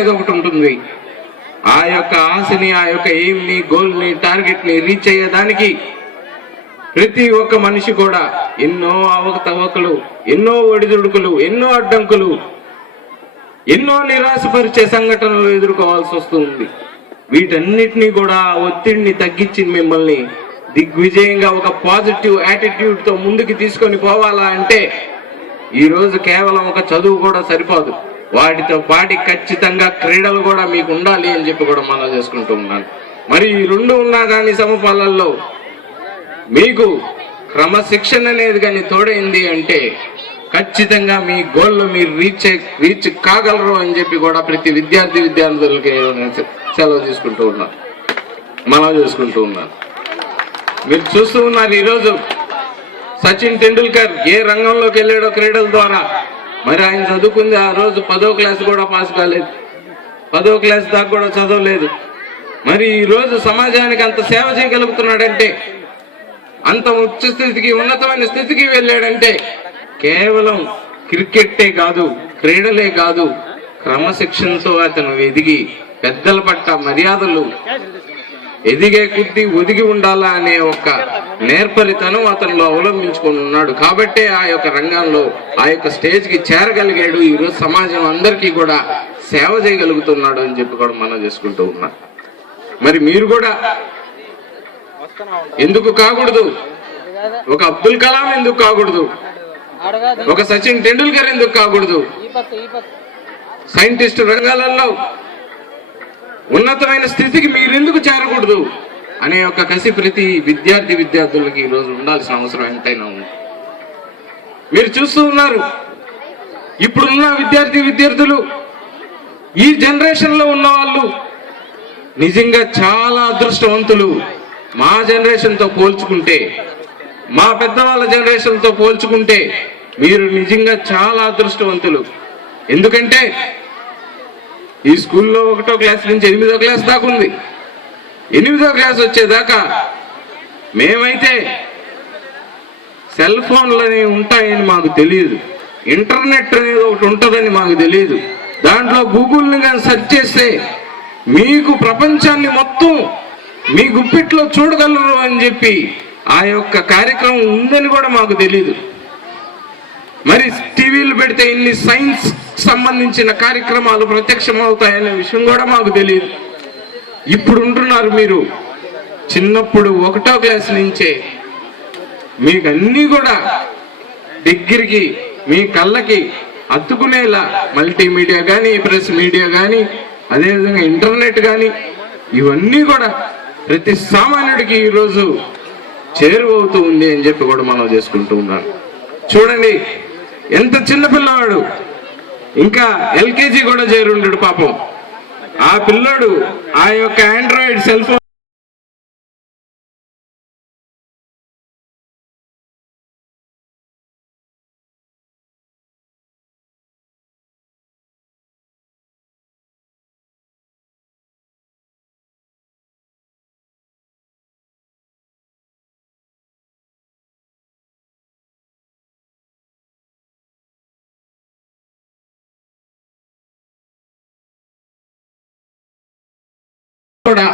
ఏదో ఒకటి ఉంటుంది. ఆ యొక్క ఆశని, ఆ యొక్క ఎయిమ్ని, గోల్ని, టార్గెట్ని రీచ్ అయ్యేదానికి ప్రతి ఒక్క మనిషి కూడా ఎన్నో అవకతవకలు, ఎన్నో ఒడిదుడుకులు, ఎన్నో అడ్డంకులు, ఎన్నో నిరాశపరిచే సంఘటనలు ఎదుర్కోవాల్సి వస్తుంది. వీటన్నిటినీ కూడా ఒత్తిడిని తగ్గించి మిమ్మల్ని దిగ్విజయంగా ఒక పాజిటివ్ యాటిట్యూడ్ తో ముందుకు తీసుకొని పోవాలా అంటే ఈరోజు కేవలం ఒక చదువు కూడా సరిపోదు. వాటితో పాటి ఖచ్చితంగా క్రీడలు కూడా మీకు ఉండాలి అని చెప్పి కూడా మనం చేసుకుంటూ ఉన్నాను. మరి ఈ రెండు ఉన్నా కానీ సమపాలల్లో మీకు క్రమశిక్షణ అనేది కానీ తోడైంది అంటే ఖచ్చితంగా మీ గోల్ మీరు రీచ్ కాగలరు అని చెప్పి కూడా ప్రతి విద్యార్థులకి సెలవు తీసుకుంటూ ఉన్నాను, మనం చేసుకుంటూ ఉన్నాను. మీరు చూస్తూ ఉన్నారు ఈరోజు సచిన్ టెండూల్కర్ ఏ రంగంలోకి వెళ్ళాడో క్రీడల ద్వారా. మరి ఆయన చదువుకుంది ఆ రోజు 10వ క్లాస్ కూడా పాస్ కాలేదు, 10వ క్లాస్ దాకా కూడా చదవలేదు. మరి ఈ రోజు సమాజానికి అంత సేవ చేయగలుగుతున్నాడంటే, అంత ఉచ్చ స్థితికి, ఉన్నతమైన స్థితికి వెళ్ళాడంటే కేవలం క్రికెట్టే కాదు, క్రీడలే కాదు, క్రమశిక్షణతో అతను ఎదిగి పెద్దల పట్ల మర్యాదలు ఎదిగే కొద్దీ ఒదిగి ఉండాలా అనే ఒక నేర్పరితనం అతనిలో అవలంబించుకొని ఉన్నాడు. కాబట్టే ఆ యొక్క రంగంలో ఆ యొక్క స్టేజ్ కి చేరగలిగాడు. ఈరోజు సమాజం అందరికీ కూడా సేవ చేయగలుగుతున్నాడు అని చెప్పి కూడా మనం చేసుకుంటూ ఉన్నాం. మరి మీరు కూడా ఎందుకు కాకూడదు? ఒక అబ్దుల్ కలాం ఎందుకు కాకూడదు? ఒక సచిన్ టెండూల్కర్ ఎందుకు కాకూడదు? సైంటిస్ట్ రంగాలలో ఉన్నతమైన స్థితికి మీరెందుకు చేరకూడదు అనే ఒక కసి ప్రతి విద్యార్థులకి ఈరోజు ఉండాల్సిన అవసరం ఎంతైనా ఉంది. మీరు చూస్తూ ఉన్నారు, ఇప్పుడున్న విద్యార్థులు, ఈ జనరేషన్ లో ఉన్న వాళ్ళు నిజంగా చాలా అదృష్టవంతులు. మా జనరేషన్ తో పోల్చుకుంటే, మా పెద్దవాళ్ళ జనరేషన్ తో పోల్చుకుంటే మీరు నిజంగా చాలా అదృష్టవంతులు. ఎందుకంటే ఈ స్కూల్లో 1వ క్లాస్ నుంచి 8వ క్లాస్ దాకా ఉంది. 8వ క్లాస్ వచ్చేదాకా మేమైతే సెల్ ఫోన్లు అనేవి ఉంటాయని మాకు తెలియదు, ఇంటర్నెట్ అనేది ఒకటి ఉంటుందని మాకు తెలియదు. దాంట్లో గూగుల్ని కానీ సెర్చ్ చేస్తే మీకు ప్రపంచాన్ని మొత్తం మీ గుప్పిట్లో చూడగలరు అని చెప్పి ఆ యొక్క కార్యక్రమం ఉందని కూడా మాకు తెలియదు. మరి టీవీలు పెడితే ఇన్ని సైన్స్ సంబంధించిన కార్యక్రమాలు ప్రత్యక్షమవుతాయనే విషయం కూడా మాకు తెలియదు. ఇప్పుడు ఉంటున్నారు మీరు చిన్నప్పుడు 1వ క్లాస్ నుంచే మీకు అన్నీ కూడా దగ్గరికి మీ కళ్ళకి అత్తుకునేలా మల్టీమీడియా కానీ, ప్రెస్ మీడియా కానీ, అదేవిధంగా ఇంటర్నెట్ కానీ, ఇవన్నీ కూడా ప్రతి సామాన్యుడికి ఈరోజు చేరువవుతూ ఉంది అని చెప్పి కూడా మనం చేసుకుంటూ ఉన్నాం. చూడండి, ఎంత చిన్న పిల్లవాడు, ఇంకా ఎల్కేజీ కూడా చేరుంటాడు పాపం. ఆ పిల్లోడు ఆ యొక్క ఆండ్రాయిడ్ సెల్ ఫోన్ కూడా